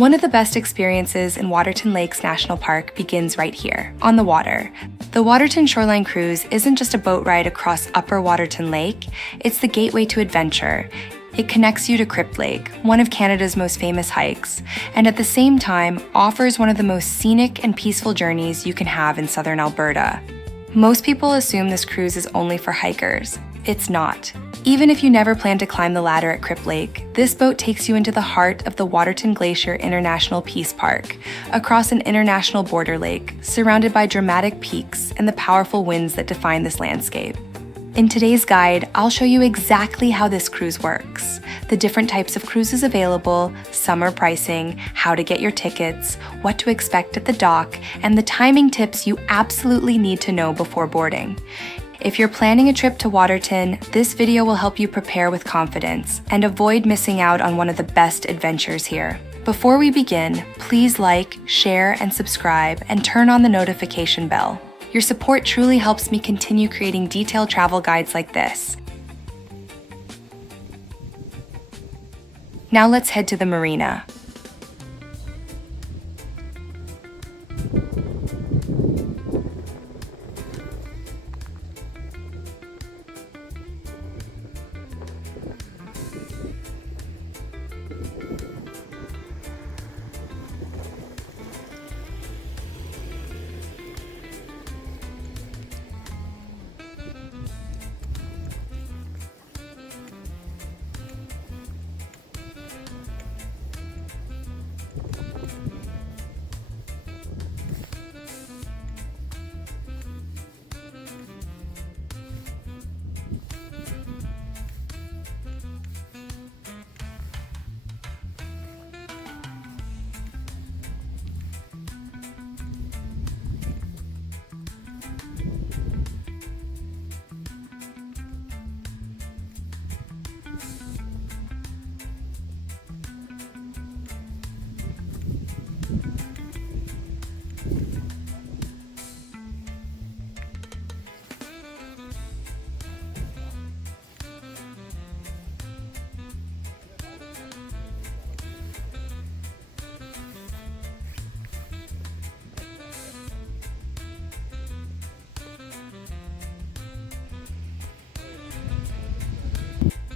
One of the best experiences in Waterton Lakes National Park begins right here, on the water. The Waterton Shoreline Cruise isn't just a boat ride across Upper Waterton Lake, it's the gateway to adventure. It connects you to Crypt Lake, one of Canada's most famous hikes, and at the same time offers one of the most scenic and peaceful journeys you can have in southern Alberta. Most people assume this cruise is only for hikers. It's not. Even if you never plan to climb the ladder at Crypt Lake, this boat takes you into the heart of the Waterton Glacier International Peace Park, across an international border lake, surrounded by dramatic peaks and the powerful winds that define this landscape. In today's guide, I'll show you exactly how this cruise works, the different types of cruises available, summer pricing, how to get your tickets, what to expect at the dock, and the timing tips you absolutely need to know before boarding. If you're planning a trip to Waterton, this video will help you prepare with confidence and avoid missing out on one of the best adventures here. Before we begin, please like, share, and subscribe, and turn on the notification bell. Your support truly helps me continue creating detailed travel guides like this. Now let's head to the Marina.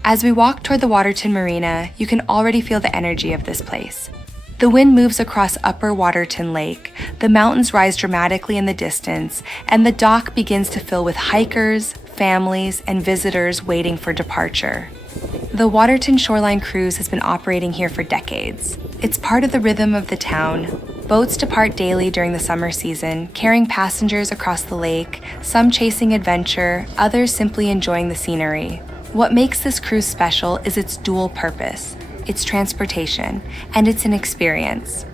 As we walk toward the Waterton Marina, you can already feel the energy of this place. The wind moves across Upper Waterton Lake, the mountains rise dramatically in the distance, and the dock begins to fill with hikers, families, and visitors waiting for departure. The Waterton Shoreline Cruise has been operating here for decades. It's part of the rhythm of the town. Boats depart daily during the summer season, carrying passengers across the lake, some chasing adventure, others simply enjoying the scenery. What makes this cruise special is its dual purpose. It's transportation, and it's an experience.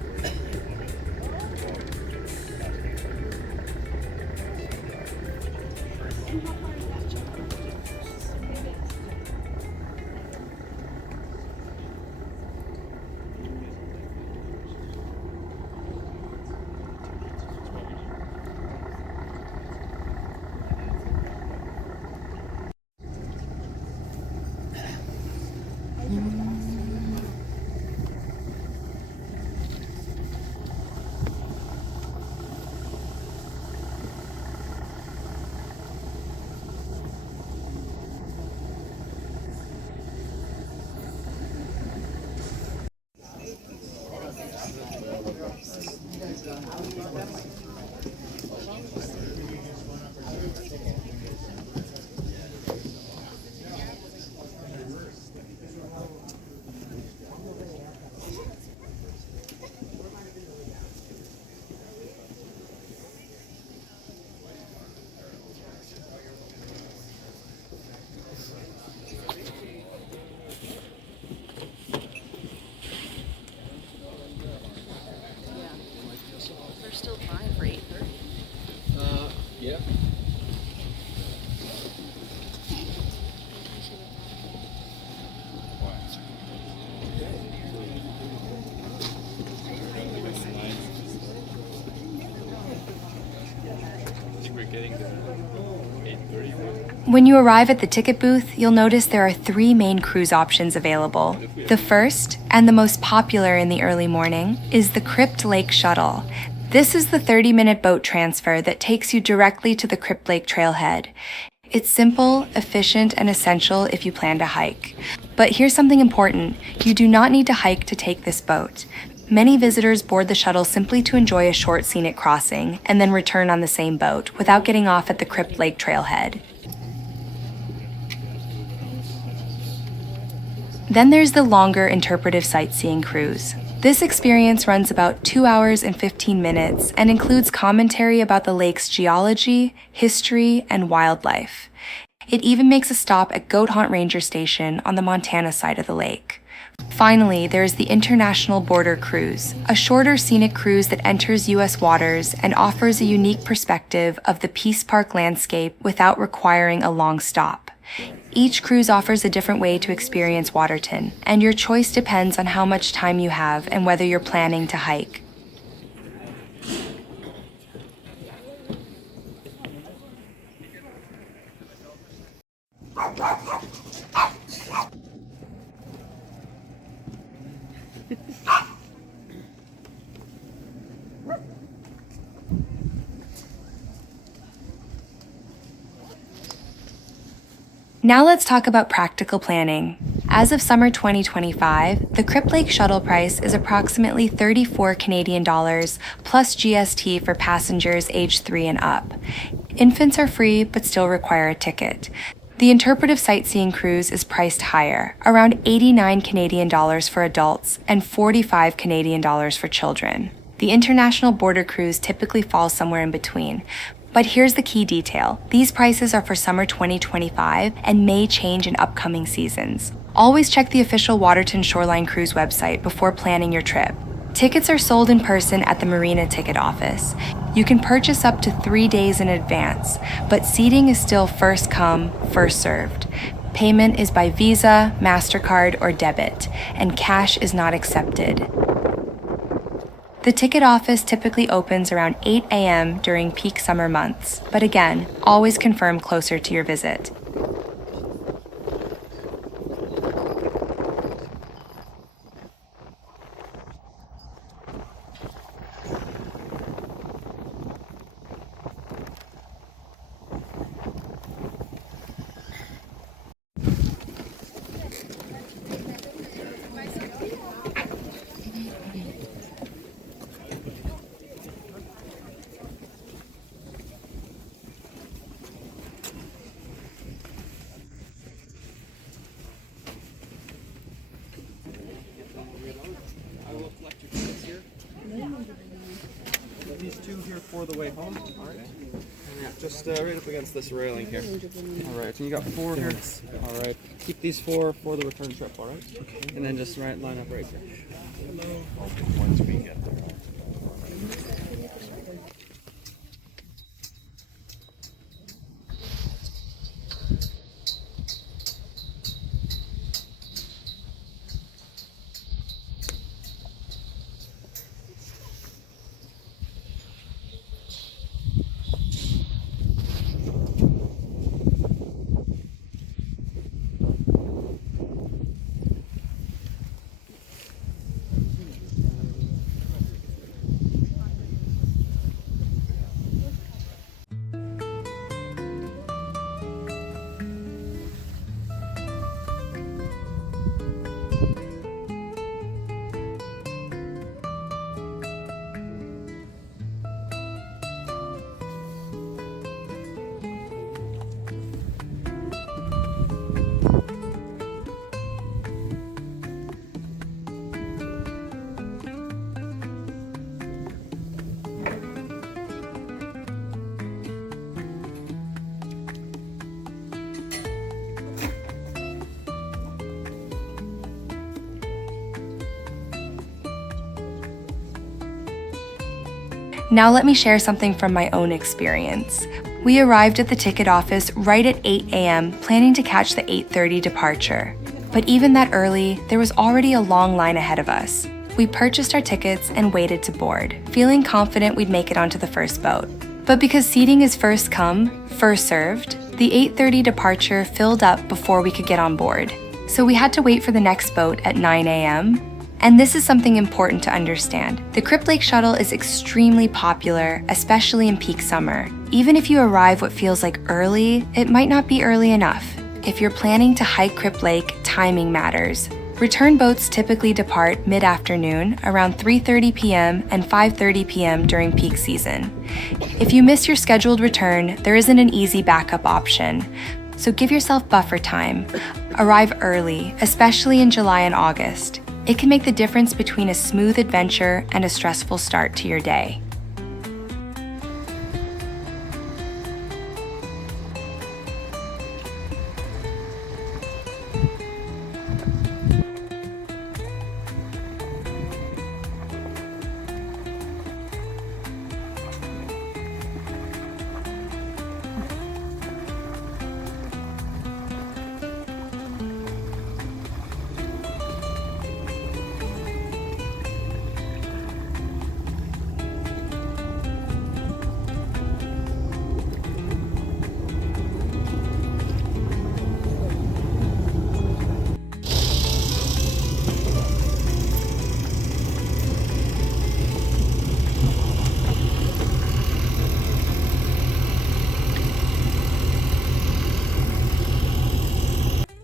Yeah. I think we're getting to 8:30. When you arrive at the ticket booth, you'll notice there are 3 main cruise options available. The first, and the most popular in the early morning, is the Crypt Lake Shuttle. This is the 30-minute boat transfer that takes you directly to the Crypt Lake Trailhead. It's simple, efficient, and essential if you plan to hike. But here's something important. You do not need to hike to take this boat. Many visitors board the shuttle simply to enjoy a short scenic crossing and then return on the same boat without getting off at the Crypt Lake Trailhead. Then there's the longer Interpretive Sightseeing cruise. This experience runs about 2 hours and 15 minutes and includes commentary about the lake's geology, history, and wildlife. It even makes a stop at Goat Haunt Ranger Station on the Montana side of the lake. Finally, there is the International Border Cruise, a shorter scenic cruise that enters U.S. waters and offers a unique perspective of the Peace Park landscape without requiring a long stop. Each cruise offers a different way to experience Waterton, and your choice depends on how much time you have and whether you're planning to hike. Now let's talk about practical planning. As of summer 2025, the Crypt Lake shuttle price is approximately $34 Canadian plus GST for passengers aged 3 and up. Infants are free but still require a ticket. The Interpretive Sightseeing cruise is priced higher, around $89 Canadian for adults and $45 Canadian for children. The International Border Cruise typically falls somewhere in between. But here's the key detail. These prices are for summer 2025 and may change in upcoming seasons. Always check the official Waterton Shoreline Cruise website before planning your trip. Tickets are sold in person at the Marina ticket office. You can purchase up to 3 days in advance, but seating is still first come, first served. Payment is by Visa, MasterCard, or debit, and cash is not accepted. The ticket office typically opens around 8 a.m. during peak summer months, but again, always confirm closer to your visit. These 2 here for the way home. All right. Just right up against this railing here. All right. And you got 4 here. All right. Keep these 4 for the return trip. All right. Okay. And then just line up right here. Hello. Once we get there. Now let me share something from my own experience. We arrived at the ticket office right at 8 a.m., planning to catch the 8:30 departure. But even that early, there was already a long line ahead of us. We purchased our tickets and waited to board, feeling confident we'd make it onto the first boat. But because seating is first come, first served, The 8:30 departure filled up before we could get on board, so we had to wait for the next boat at 9 a.m. And this is something important to understand. The Crypt Lake Shuttle is extremely popular, especially in peak summer. Even if you arrive what feels like early, it might not be early enough. If you're planning to hike Crypt Lake, timing matters. Return boats typically depart mid-afternoon, around 3:30 p.m. and 5:30 p.m. during peak season. If you miss your scheduled return, there isn't an easy backup option, so give yourself buffer time. Arrive early, especially in July and August. It can make the difference between a smooth adventure and a stressful start to your day.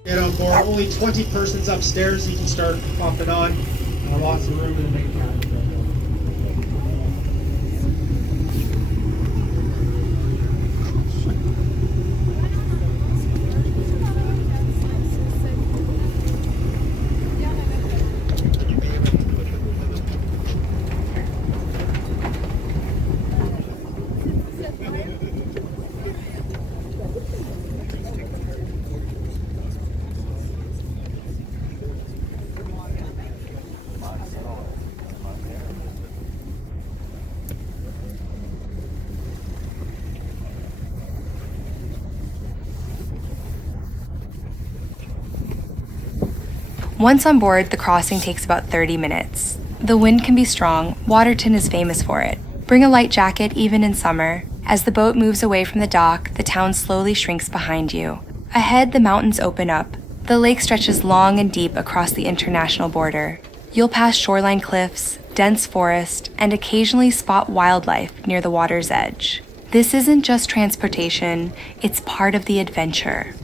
Get on board. Only 20 persons upstairs. You can start popping on. Lots of room in the main cabin. Once on board, the crossing takes about 30 minutes. The wind can be strong. Waterton is famous for it. Bring a light jacket even in summer. As the boat moves away from the dock, the town slowly shrinks behind you. Ahead, the mountains open up. The lake stretches long and deep across the international border. You'll pass shoreline cliffs, dense forest, and occasionally spot wildlife near the water's edge. This isn't just transportation, it's part of the adventure.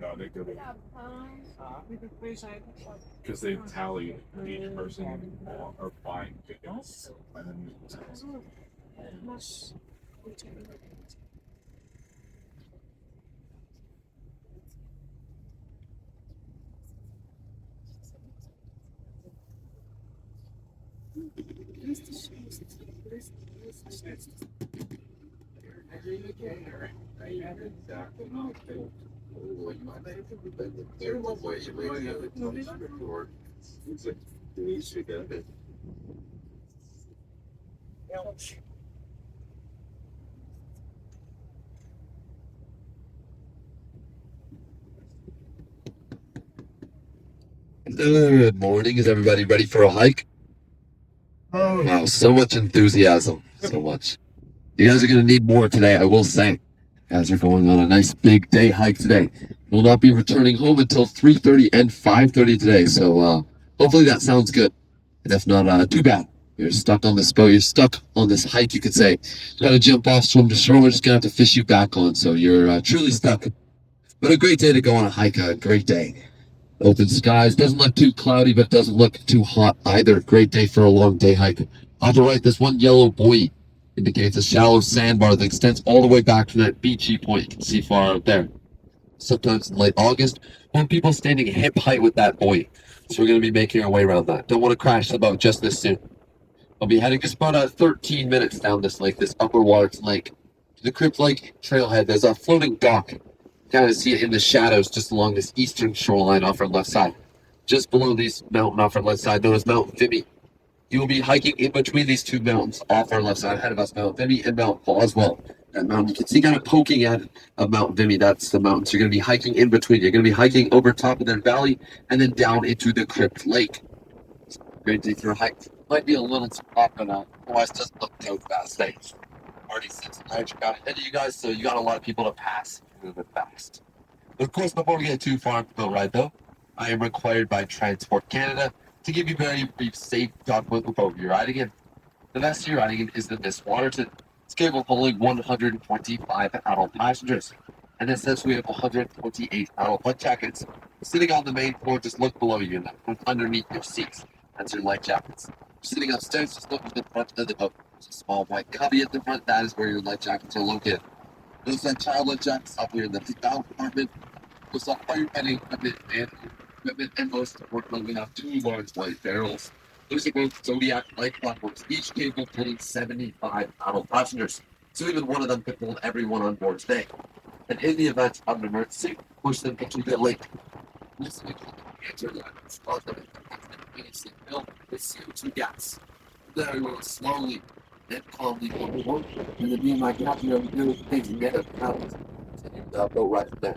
No, they do it. Because they tally each person or buying tickets. And then Good morning. Is everybody ready for a hike? Wow, so much enthusiasm. So much. You guys are going to need more today, I will say. Guys are going on a nice big day hike today. We'll not be returning home until 3:30 and 5:30 today. So hopefully that sounds good. And if not, too bad. You're stuck on this boat. You're stuck on this hike, you could say. You gotta jump off, swim to shore. We're just gonna have to fish you back on. So you're truly stuck. But a great day to go on a hike. A great day. Open skies. Doesn't look too cloudy, but doesn't look too hot either. Great day for a long day hike. On the right, this one yellow buoy indicates a shallow sandbar that extends all the way back to that beachy point you can see far out there. Sometimes in late August, when people standing hip height with that buoy. So we're going to be making our way around that. Don't want to crash the boat just this soon. I'll be heading just about 13 minutes down this lake, this Upper Waterton Lake. To the Crypt Lake Trailhead, there's a floating dock. Kind of see it in the shadows just along this eastern shoreline off our left side. Just below these mountain off our left side, known as Mount Vimy. You will be hiking in between these two mountains off our left side, ahead of us, Mount Vimy and Mount Boswell. That mountain you can see kind of poking at Mount Vimy. That's the mountain. So you're going to be hiking in between. You're going to be hiking over top of that valley and then down into the Crypt Lake. Great day for a hike. Might be a little too hot, but otherwise doesn't look too fast. Already sent some nitric out ahead of you guys, so you got a lot of people to pass. Move it fast. But of course, before we get too far into the boat ride, though, I am required by Transport Canada to give you very brief, safe document the boat you're riding in. The vessel you're riding in is the Miss Waterton. It's capable of holding 125 adult passengers. And it says we have 128 adult butt jackets. Sitting on the main floor, just look below you and underneath your seats. That's your light jackets. Sitting upstairs, just look at the front of the boat. There's a small white cubby at the front. That is where your light jackets are located. Those child light jackets up here in the bow compartment. Those firefighting equipment, and most importantly, we have two large white barrels. Those are both Zodiac light platforms, each capable of holding 75 adult passengers. So even one of them could hold everyone on board today. And in the event of an emergency, push them into the lake. This will enter the spot that is filled with CO2 gas. Very well, slowly and calmly overboard, and then me and my captain over here with things and get up out. Continue the boat right from there.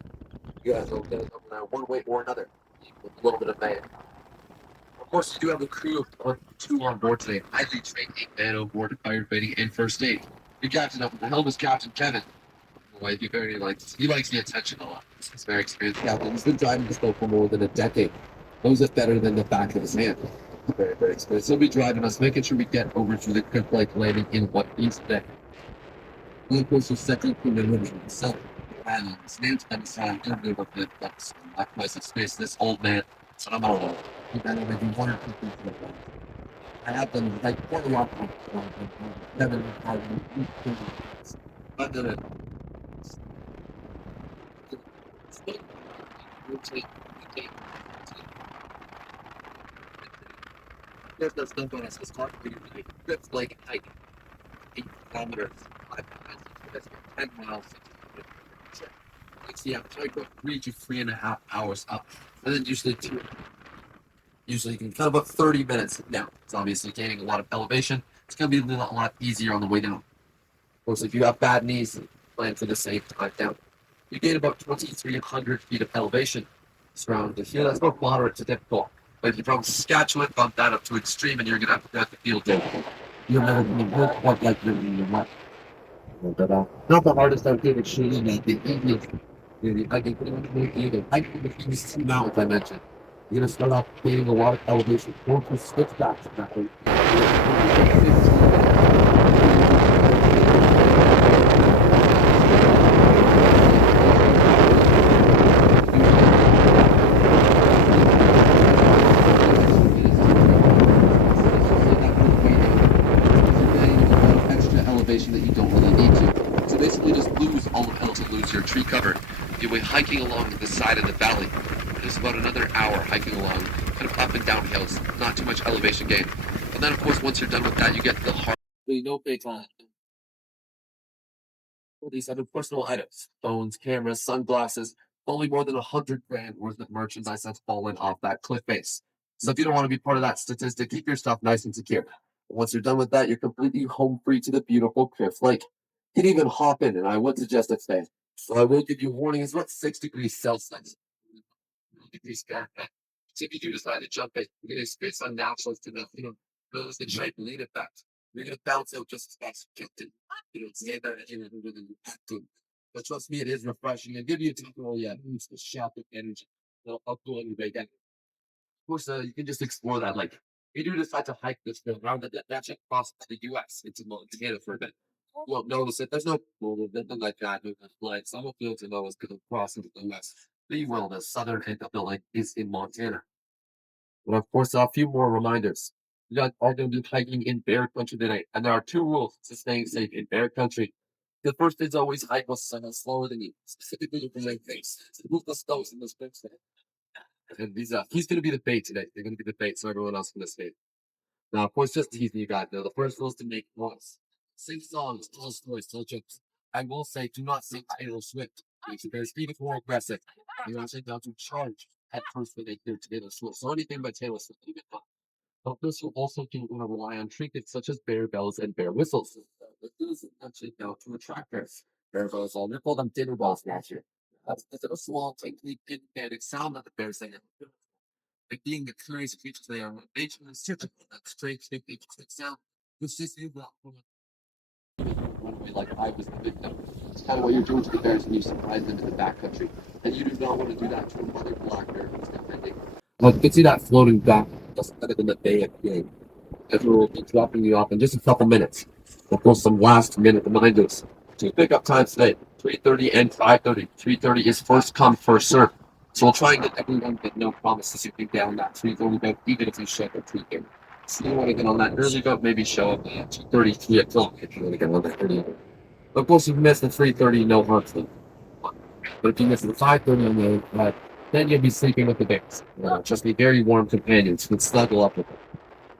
You guys will get us over there one way or another, with a little bit of man. Of course, you do have a crew of two on board today. Highly trained 8-man on board firefighting and first aid. Your captain up at the helm is Captain Kevin. Boy, he likes the attention a lot. He's a very experienced captain. He's been driving this boat for more than a decade. Knows it better than the back of his hand. Very, very experienced. He'll be driving us, making sure we get over to the Crypt Lake landing in what he's today. And of course, the second crew member himself. And his name's been signed in the book that's my place of space. This old man. So I'm out of it. And I do one or two things like that. I have them like quite a lot of Kevin. But then there's no stuff on us. It's called the Crypt Lake hike. 8 kilometers, 5 miles, 10 miles. Yeah, it's like 3 to 3.5 hours up, and then usually you can cut about 30 minutes down. It's obviously gaining a lot of elevation. It's going to be a lot easier on the way down. Of course, if you have bad knees, plan for the same time down. You gain about 2,300 feet of elevation surrounding the field. That's about moderate to difficult. But if you're from Saskatchewan, bump that up to extreme, and you're going to have to go to the field day. You'll never be quite like living in your life. Not the hardest I've given shooting at the easiest. I can put it in the hiking between these two mountains I mentioned. You're going to start off gaining a lot of elevation. Once you switch back to that way. That you don't really need to. So basically just lose all the pedal to lose your tree cover. You'll be hiking along the side of the valley. There's about another hour hiking along, kind of up and down hills, not too much elevation gain. And then of course once you're done with that you get the hard no big on these other personal items. Phones, cameras, sunglasses, only more than 100 grand worth of merchandise that's fallen off that cliff face. So if you don't want to be part of that statistic, keep your stuff nice and secure. Once you're done with that, you're completely home free to the beautiful Crypt Lake. You can even hop in, and I would suggest it today. So I will give you a warning, it's about 6 degrees Celsius. So if you do decide to jump in, you're going to experience unnatural to notice the trampoline effect. You're going to bounce out just as fast as you can. You know, stay there and you're going to But trust me, it is refreshing and give you a temporary boost of shopping energy. Up to your day. Of course, you can just explore that. Like, if you do decide to hike this bill around that's across the U.S. into Montana for a bit. Well, notice it. There's no nothing like that. No flights. Some of you to know is going to cross into the U.S. The southern end of the lake is in Montana. And of course, a few more reminders. You guys are going to be hiking in bear country today, and there are two rules to staying safe in bear country. The first is always hike with someone slower than you, specifically to prevent things. Move the stones in this big stand. And he's going to be the bait today. They're going to be the bait, so everyone else can escape. Now, of course, just teasing you guys. Though the first rule is to make noise, sing songs, tell stories, tell jokes. I will say, do not sing Taylor Swift. Makes the bears even more aggressive. You actually down to charge at first when they hear Taylor Swift. So anything by Taylor Swift, even this will also can rely on trinkets such as bear bells and bear whistles. This is actually now to attract bears. Bear bells, they call them dinner balls last year. That's a small, tinkly, pin sound that the bears sing. Like being the curious creatures they are, nature is typical. That strange, tinkly, quick sound. Which is you like I was the victim. It's kind of what you're doing to the bears when you surprise them in the backcountry. And you do not want to do that to another black bear who's defending. Well, you can see that floating back just better than the bay at game. As we'll be dropping you off in just a couple minutes. Of course, some last minute reminders. Two pickup times today, 3:30 and 5:30. 3:30 is first come, first serve. So we'll try and get everyone, but no promises you can get on that 3:30 boat, even if you show up at 3:30. So you want to get on that early boat, maybe show up at 2:30, 3 o'clock if you want to get on that early boat. Of course, if you miss the 3:30, no harm to them. But if you miss the 5:30 on the then you'll be sleeping with the bears. Just be very warm companions. You can snuggle up with them.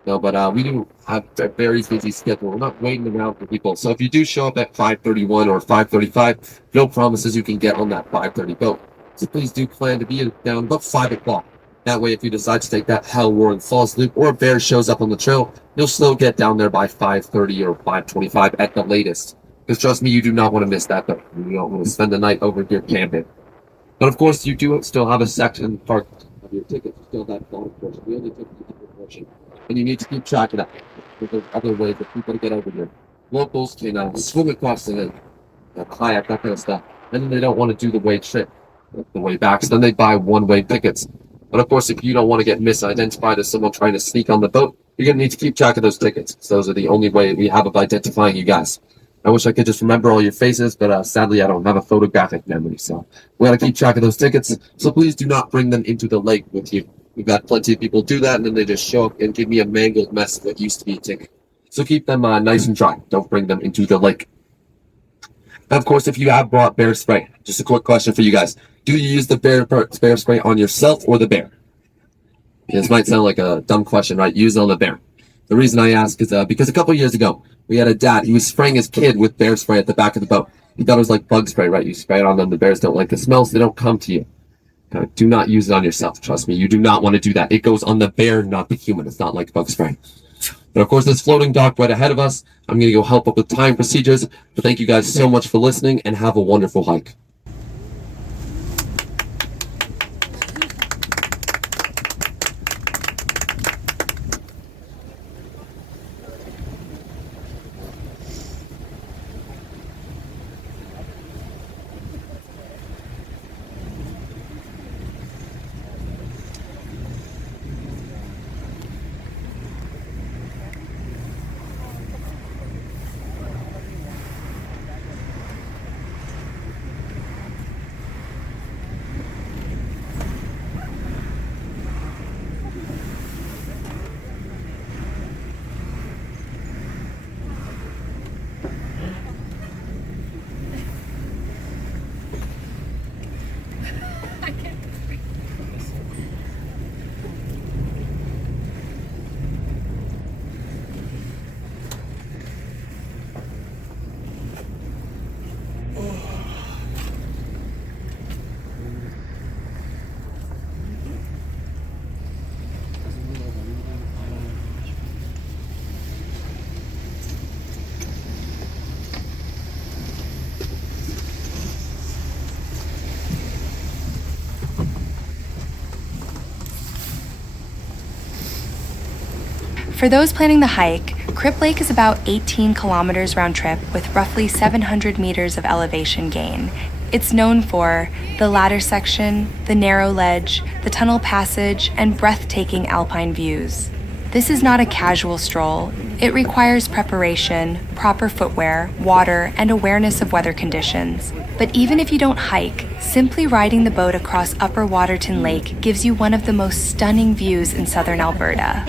No, but we do have a very busy schedule. We're not waiting around for people. So if you do show up at 5:31 or 5:35, no promises you can get on that 5:30 boat. So please do plan to be down about 5 o'clock. That way, if you decide to take that hell roaring falls loop or a bear shows up on the trail, you'll still get down there by 5:30 or 5:25 at the latest. Because trust me, you do not want to miss that boat. You don't want to spend the night over here camping. But of course, you do still have a section part of your ticket. You still have that bottom portion. We only took the upper portion. And you need to keep track of that. There's other ways that people get over here. Locals can swim across the kayak, that kind of stuff. And then they don't want to do the way trip, the way back. So then they buy one-way tickets. But of course, if you don't want to get misidentified as someone trying to sneak on the boat, you're going to need to keep track of those tickets. So those are the only way we have of identifying you guys. I wish I could just remember all your faces, but sadly I don't have a photographic memory, so we gotta keep track of those tickets. So please do not bring them into the lake with you. We've got plenty of people do that, and then they just show up and give me a mangled mess that used to be a ticket. So keep them nice and dry. Don't bring them into the lake. And of course, if you have brought bear spray, just a quick question for you guys: do you use the bear spray on yourself or the bear? This might sound like a dumb question, right? Use it on the bear. The reason I ask is because a couple years ago, we had a dad. He was spraying his kid with bear spray at the back of the boat. He thought it was like bug spray, right? You spray it on them. The bears don't like the smell, so they don't come to you. Do not use it on yourself. Trust me, you do not want to do that. It goes on the bear, not the human. It's not like bug spray. But of course, this floating dock right ahead of us. I'm going to go help up with time procedures. But thank you guys so much for listening, and have a wonderful hike. For those planning the hike, Crypt Lake is about 18 kilometers round trip with roughly 700 meters of elevation gain. It's known for the ladder section, the narrow ledge, the tunnel passage, and breathtaking alpine views. This is not a casual stroll. It requires preparation, proper footwear, water, and awareness of weather conditions. But even if you don't hike, simply riding the boat across Upper Waterton Lake gives you one of the most stunning views in southern Alberta.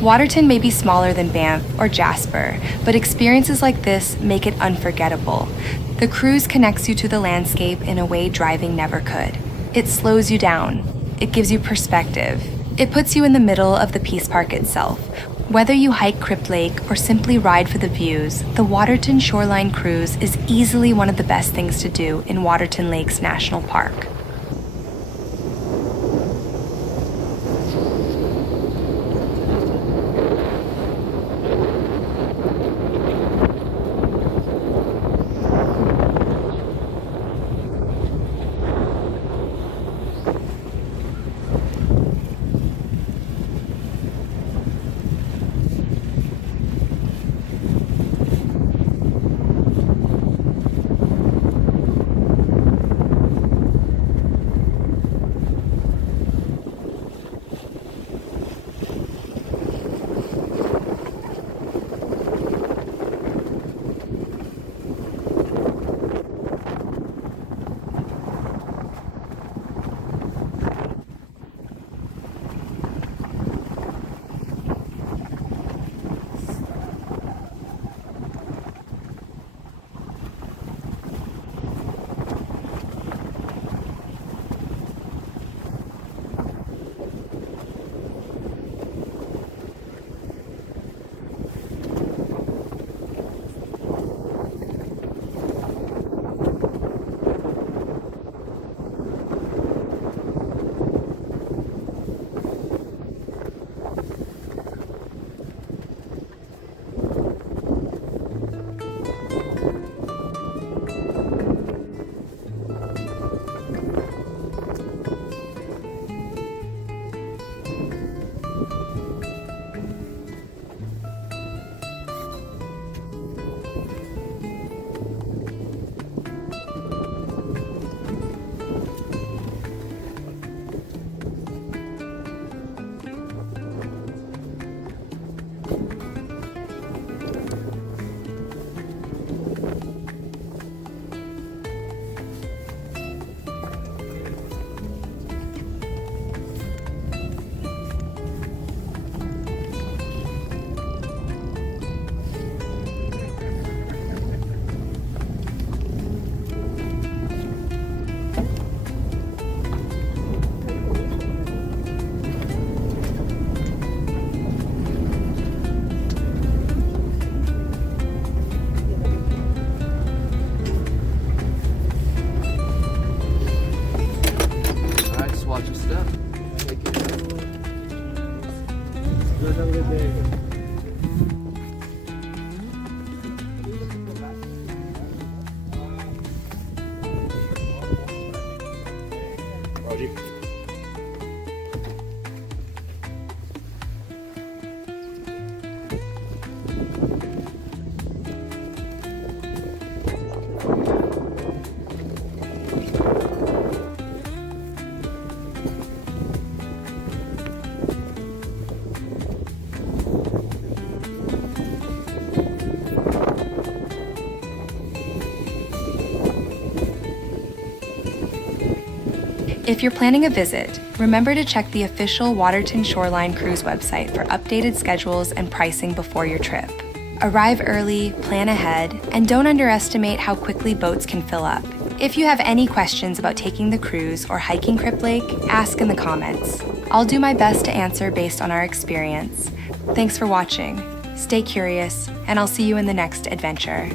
Waterton may be smaller than Banff or Jasper, but experiences like this make it unforgettable. The cruise connects you to the landscape in a way driving never could. It slows you down. It gives you perspective. It puts you in the middle of the Peace Park itself. Whether you hike Crypt Lake or simply ride for the views, the Waterton Shoreline Cruise is easily one of the best things to do in Waterton Lakes National Park. If you're planning a visit, remember to check the official Waterton Shoreline Cruise website for updated schedules and pricing before your trip. Arrive early, plan ahead, and don't underestimate how quickly boats can fill up. If you have any questions about taking the cruise or hiking Crypt Lake, ask in the comments. I'll do my best to answer based on our experience. Thanks for watching. Stay curious, and I'll see you in the next adventure.